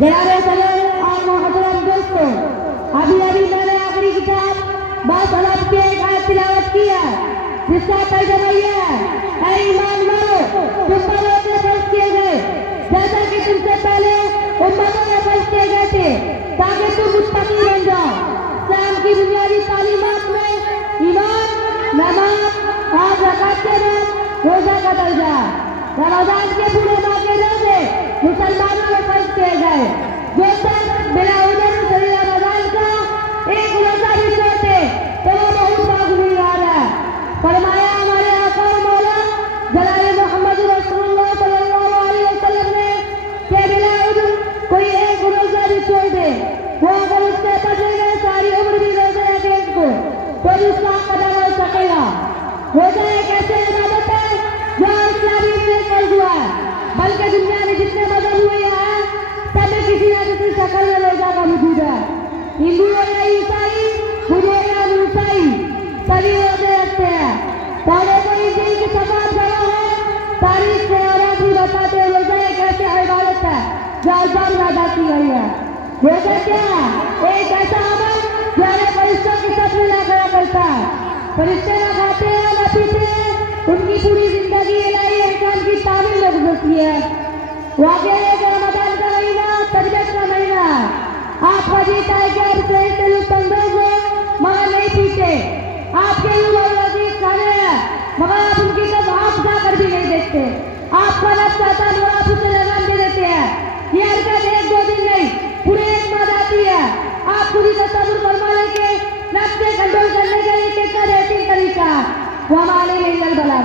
जनाब सलाम और मोहतरम दोस्तों, अभी मैंने आखिरी किताब बासलाब की एक आयत तिलावत की है जिसका तर्जुमा यह है: ऐ ईमान वालों, तुम पर रोजे फर्ज किए गए जैसा कि तुमसे पहले उम्मतों में फर्ज किए गए थे ताकि तुम मुत्तकी बन जाओ। इस्लाम की बुनियादी तालीमात में ईमान, नमाज और ज़कात के बाद रोजा का दर्जा। रमजान के पूरे माह के रोजे मुसलमानों में फर्ज किए गए। जो शख्स बिना उज़र शरीर रमजान का एक रोजा भी छोड़ते तो वो बहुत गुनहगार है। फरमाया हमारे आका और मौला जनाब मोहम्मद रसूलुल्लाह सल्लल्लाहु अलैहि वसल्लम ने कि बिना उज़र कोई एक रोजा भी छोड़ दे, वो अगर उससे बचे गए सारी उम्र भी रोजे रखे को तो उसका कदम हो सकेगा। रोजा एक ऐसे इबादत है जो इस्लामी में फर्ज हुआ है, बल्कि दुनिया में जितने मजहब हुए हैं सब में किसी न किसी शक्ल में रोजा का वजूद है। हिंदू हो या ईसाई, बुद्ध हो या मूसाई, सभी रोजे रखते हैं। पहले को इंजिल की सफात करा है, तारीख से और भी बताते हैं रोजा एक ऐसी इबादत है जो अल्लाह में अदा की गई है। रोजा क्या है? एक ऐसा अमल जो हमें फरिश्तों की साथ मिला करा करता है। फरिश्ते न खाते हैं न पीते हैं, उनकी पूरी जिंदगी इलाही इंसान की तामील में गुजरती है। वाकई है कि रमजान का महीना तबीयत का महीना है। आपका जीता है कि आप सही से लुत्फानंदोज हो मगर नहीं पीते। आपके यूं और अजीज खाने हैं मगर आप उनकी तरफ आँख जाकर भी नहीं देखते। आपका नफ्स चाहता है मगर आप उसे लगाम दे देते हैं। ये हरकत एक दो दिन नहीं पूरे एक माह जाती है। आप पूरी तसव्वुर फरमा लें कि नफ्स से कंट्रोल करने के लिए कितना बेहतरीन तरीका है। वो हमारे लिए बला